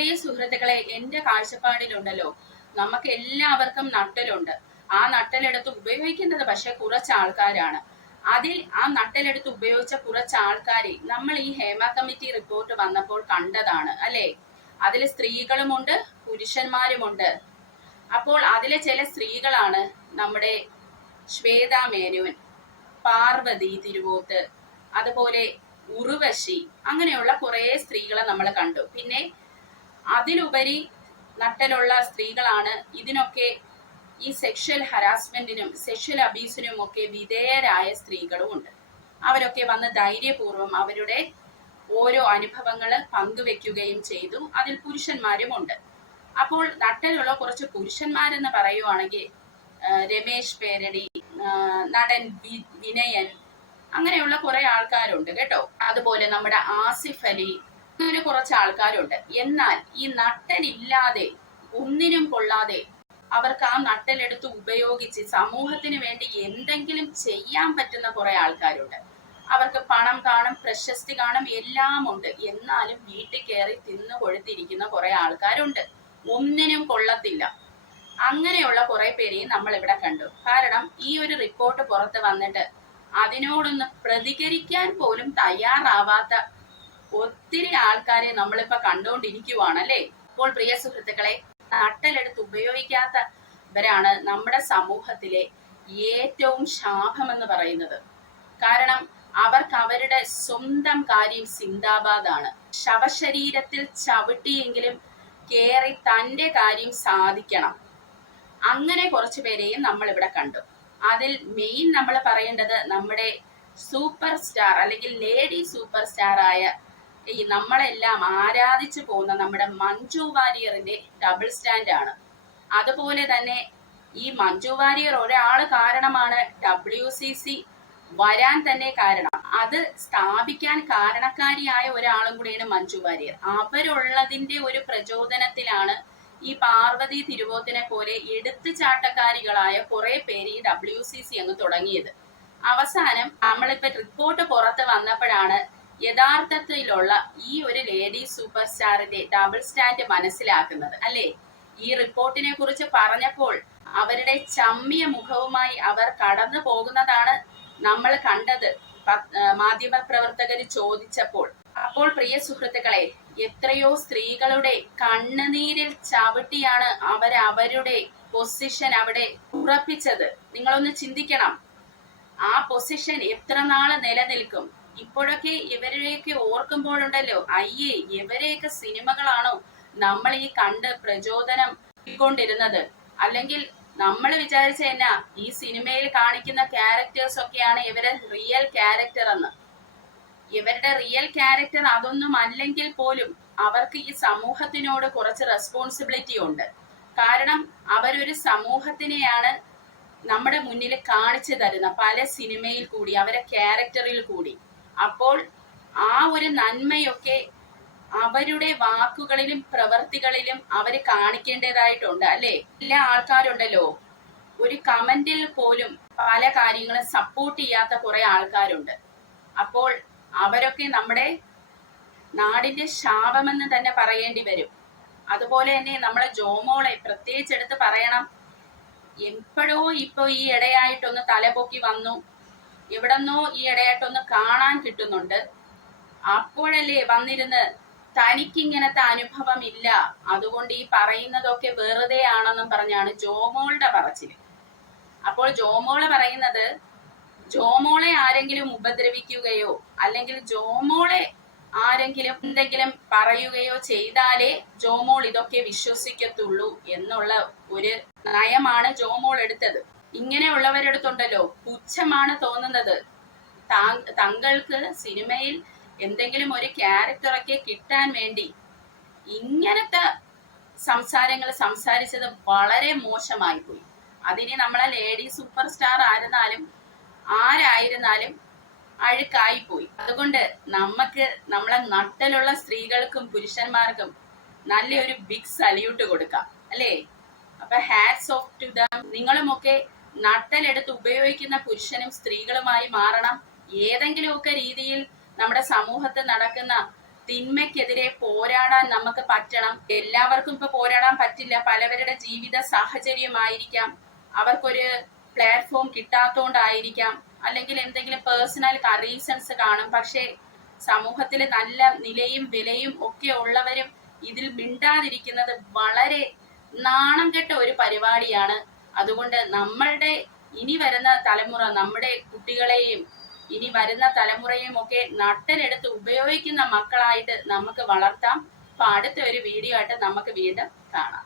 പ്രിയ സുഹൃത്തുക്കളെ എന്റെ കാഴ്ചപ്പാടിലുണ്ടല്ലോ. നമുക്ക് എല്ലാവർക്കും നട്ടലുണ്ട് ആ നട്ടലെടുത്ത് ഉപയോഗിക്കുന്നത് പക്ഷെ കുറച്ച് ആൾക്കാരാണ് അതിൽ ആ നട്ടലെടുത്ത് ഉപയോഗിച്ച കുറച്ച് ആൾക്കാരെ നമ്മൾ ഈ ഹേമ കമ്മിറ്റി റിപ്പോർട്ട് വന്നപ്പോൾ കണ്ടതാണ് അല്ലെ? അതിൽ സ്ത്രീകളുമുണ്ട് പുരുഷന്മാരുമുണ്ട്. അപ്പോൾ അതിലെ ചില സ്ത്രീകളാണ് നമ്മുടെ ശ്വേത മേനോൻ പാർവതി തിരുവോത്ത് അതുപോലെ ഉറുവശി അങ്ങനെയുള്ള കുറേ സ്ത്രീകളെ നമ്മൾ കണ്ടു. പിന്നെ അതിലുപരി നട്ടലുള്ള സ്ത്രീകളാണ് ഇതിനൊക്കെ ഈ സെക്ഷൽ ഹരാസ്മെന്റിനും സെക്ഷൽ അബ്യൂസിനും ഒക്കെ വിധേയരായ സ്ത്രീകളും ഉണ്ട് അവരൊക്കെ വന്ന് ധൈര്യപൂർവം അവരുടെ ഓരോ അനുഭവങ്ങൾ പങ്കുവെക്കുകയും ചെയ്തു. അതിൽ പുരുഷന്മാരും ഉണ്ട് അപ്പോൾ നട്ടലുള്ള കുറച്ച് പുരുഷന്മാരെന്ന് പറയുവാണെങ്കിൽ രമേശ് പേരടി നടൻ വിനയൻ അങ്ങനെയുള്ള കുറെ ആൾക്കാരുണ്ട് കേട്ടോ. അതുപോലെ നമ്മുടെ ആസിഫ് അലി അങ്ങനെ കുറച്ച് ആൾക്കാരുണ്ട് എന്നാൽ ഈ നട്ടലില്ലാതെ ഒന്നിനും കൊള്ളാതെ അവർക്ക് ആ നട്ടലെടുത്ത് ഉപയോഗിച്ച് സമൂഹത്തിന് വേണ്ടി എന്തെങ്കിലും ചെയ്യാൻ പറ്റുന്ന കുറെ ആൾക്കാരുണ്ട്. അവർക്ക് പണം കാണും പ്രശസ്തി കാണും എല്ലാം ഉണ്ട്. എന്നാലും വീട്ടിൽ കയറി തിന്നു കൊഴുത്തിരിക്കുന്ന കുറെ ആൾക്കാരുണ്ട്. ഒന്നിനും കൊള്ളത്തില്ല. അങ്ങനെയുള്ള കുറെ പേരെയും നമ്മൾ ഇവിടെ കണ്ടു. കാരണം ഈ ഒരു റിപ്പോർട്ട് പുറത്ത് വന്നിട്ട് അതിനോടൊന്ന് പ്രതികരിക്കാൻ പോലും തയ്യാറാവാത്ത ഒത്തിരി ആൾക്കാരെ നമ്മളിപ്പോ കണ്ടുകൊണ്ടിരിക്കുവാണല്ലേ അപ്പോൾ പ്രിയ സുഹൃത്തുക്കളെ നട്ടലെടുത്ത് ഉപയോഗിക്കാത്തവരാണ് നമ്മുടെ സമൂഹത്തിലെ ഏറ്റവും ശാപമെന്ന് പറയുന്നത്. കാരണം അവർക്ക് അവരുടെ സ്വന്തം കാര്യം സിന്ദാബാദാണ്. ശവശരീരത്തിൽ ചവിട്ടിയെങ്കിലും കേറി തന്റെ കാര്യം സാധിക്കണം. അങ്ങനെ കുറച്ചു പേരെയും നമ്മൾ ഇവിടെ കണ്ടു. അതിൽ മെയിൻ നമ്മൾ പറയേണ്ടത് നമ്മുടെ സൂപ്പർ സ്റ്റാർ അല്ലെങ്കിൽ ലേഡി സൂപ്പർ സ്റ്റാർ ആയ ഈ നമ്മളെല്ലാം ആരാധിച്ചു പോകുന്ന നമ്മുടെ മഞ്ജു വാര്യറിന്റെ ഡബിൾ സ്റ്റാൻഡ് ആണ്. അതുപോലെ തന്നെ ഈ മഞ്ജു വാര്യർ ഒരാൾ കാരണമാണ് ഡബ്ല്യു സി സി വരാൻ തന്നെ കാരണം. അത് സ്ഥാപിക്കാൻ കാരണക്കാരിയായ ഒരാളും കൂടിയാണ് മഞ്ജു വാര്യർ. അവരുള്ളതിന്റെ ഒരു പ്രചോദനത്തിലാണ് ഈ പാർവതി തിരുവോത്തിനെ പോലെ എടുത്തു ചാട്ടക്കാരികളായ കുറെ പേര് ഈ ഡബ്ല്യു സി സി അങ്ങ് തുടങ്ങിയത്. അവസാനം നമ്മളിപ്പോ റിപ്പോർട്ട് പുറത്ത് വന്നപ്പോഴാണ് യഥാർത്ഥത്തിലുള്ള ഈ ഒരു ലേഡി സൂപ്പർ സ്റ്റാറിന്റെ ഡബിൾ സ്റ്റാൻഡ് മനസ്സിലാക്കുന്നത് അല്ലേ? ഈ റിപ്പോർട്ടിനെ കുറിച്ച് പറഞ്ഞപ്പോൾ അവരുടെ ചമ്മിയ മുഖവുമായി അവർ കടന്നു പോകുന്നതാണ് നമ്മൾ കണ്ടത് മാധ്യമ പ്രവർത്തകർ ചോദിച്ചപ്പോൾ. അപ്പോൾ പ്രിയ സുഹൃത്തുക്കളെ എത്രയോ സ്ത്രീകളുടെ കണ്ണുനീരിൽ ചവിട്ടിയാണ് അവർ അവരുടെ പൊസിഷൻ അവിടെ ഉറപ്പിച്ചത്. നിങ്ങളൊന്ന് ചിന്തിക്കണം. ആ പൊസിഷൻ എത്ര നാൾ നിലനിൽക്കും? ഇപ്പോഴൊക്കെ ഇവരെയൊക്കെ ഓർക്കുമ്പോഴുണ്ടല്ലോ അയ്യേ ഇവരെയൊക്കെ സിനിമകളാണോ നമ്മൾ ഈ കണ്ട് പ്രചോദനം കൊണ്ടിരുന്നത്? അല്ലെങ്കിൽ നമ്മൾ വിചാരിച്ച എന്നാ ഈ സിനിമയിൽ കാണിക്കുന്ന ക്യാരക്ടേഴ്സ് ഒക്കെയാണ് ഇവരെ റിയൽ ക്യാരക്ടർ എന്ന്. ഇവരുടെ റിയൽ ക്യാരക്ടർ അതൊന്നും അല്ലെങ്കിൽ പോലും അവർക്ക് ഈ സമൂഹത്തിനോട് കുറച്ച് റെസ്പോൺസിബിലിറ്റി ഉണ്ട്. കാരണം അവരൊരു സമൂഹത്തിനെയാണ് നമ്മുടെ മുന്നിൽ കാണിച്ചു തരുന്ന പല സിനിമയിൽ കൂടി അവരെ ക്യാരക്ടറിൽ കൂടി. അപ്പോൾ ആ ഒരു നന്മയൊക്കെ അവരുടെ വാക്കുകളിലും പ്രവർത്തികളിലും അവർ കാണിക്കേണ്ടതായിട്ടുണ്ട് അല്ലെ? എല്ലാ ആൾക്കാരുണ്ടല്ലോ. ഒരു കമന്റിൽ പോലും പല കാര്യങ്ങളും സപ്പോർട്ട് ചെയ്യാത്ത കുറെ ആൾക്കാരുണ്ട്. അപ്പോൾ അവരൊക്കെ നമ്മുടെ നാടിന്റെ ശാപമെന്ന് തന്നെ പറയേണ്ടി വരും. അതുപോലെ തന്നെ നമ്മളെ ജോമോളെ പ്രത്യേകിച്ച് എടുത്ത് പറയണം. എപ്പോഴോ ഇപ്പൊ ഈ ഇടയായിട്ടൊന്ന് തലപൊക്കി വന്നു. എവിടെന്നോ ഈ ഇടയായിട്ടൊന്ന് കാണാൻ കിട്ടുന്നുണ്ട്. അപ്പോഴല്ലേ വന്നിരുന്ന് തനിക്കിങ്ങനത്തെ അനുഭവം ഇല്ല അതുകൊണ്ട് ഈ പറയുന്നതൊക്കെ വെറുതെ ആണെന്നും പറഞ്ഞാണ് ജോമോളുടെ പറച്ചിൽ അപ്പോൾ ജോമോൾ പറയുന്നത് ജോമോളെ ആരെങ്കിലും ഉപദ്രവിക്കുകയോ അല്ലെങ്കിൽ ജോമോളെ ആരെങ്കിലും എന്തെങ്കിലും പറയുകയോ ചെയ്താലേ ജോമോൾ ഇതൊക്കെ വിശ്വസിക്കത്തുള്ളൂ എന്നുള്ള ഒരു നയമാണ് ജോമോൾ എടുത്തത്. ഇങ്ങനെയുള്ളവരെടുത്തുണ്ടല്ലോ. പുച്ഛമാണ് തോന്നുന്നത്. തങ്ങൾക്ക് സിനിമയിൽ എന്തെങ്കിലും ഒരു ക്യാരക്ടറൊക്കെ കിട്ടാൻ വേണ്ടി ഇങ്ങനത്തെ സംസാരങ്ങൾ സംസാരിച്ചത് വളരെ മോശമായി പോയി അതിന് നമ്മളെ ലേഡി സൂപ്പർ സ്റ്റാർ ആയിരുന്നാലും ആരായിരുന്നാലും അഴുക്കായി പോയി അതുകൊണ്ട് നമുക്ക് നമ്മളെ നട്ടലുള്ള സ്ത്രീകൾക്കും പുരുഷന്മാർക്കും നല്ലൊരു ബിഗ് സല്യൂട്ട് കൊടുക്കാം. അല്ലേ? അപ്പൊ ഹാറ്റ്സ് ഓഫ് ടു ദം. നിങ്ങളുമൊക്കെ നട്ടലെടുത്ത് ഉപയോഗിക്കുന്ന പുരുഷനും സ്ത്രീകളുമായി മാറണം. ഏതെങ്കിലുമൊക്കെ രീതിയിൽ നമ്മുടെ സമൂഹത്തിൽ നടക്കുന്ന തിന്മയ്ക്കെതിരെ പോരാടാൻ നമുക്ക് പറ്റണം. എല്ലാവർക്കും ഇപ്പൊ പോരാടാൻ പറ്റില്ല. പലവരുടെ ജീവിത സാഹചര്യമായിരിക്കാം. അവർക്കൊരു പ്ലാറ്റ്ഫോം കിട്ടാത്തോണ്ടായിരിക്കാം. അല്ലെങ്കിൽ എന്തെങ്കിലും പേഴ്സണൽ റീസൺസ് കാണും. പക്ഷേ സമൂഹത്തിൽ നല്ല നിലയും വിലയും ഒക്കെ ഉള്ളവരും ഇതിൽ മിണ്ടാതിരിക്കുന്നത് വളരെ നാണം കെട്ട ഒരു പരിപാടിയാണ്. അതുകൊണ്ട് നമ്മളുടെ ഇനി വരുന്ന തലമുറ നമ്മുടെ കുട്ടികളെയും ഇനി വരുന്ന തലമുറയും ഒക്കെ നട്ടനെടുത്ത് ഉപയോഗിക്കുന്ന മക്കളായിട്ട് നമുക്ക് വളർത്താം. അപ്പൊ അടുത്ത ഒരു വീഡിയോ ആയിട്ട് നമുക്ക് വീണ്ടും കാണാം.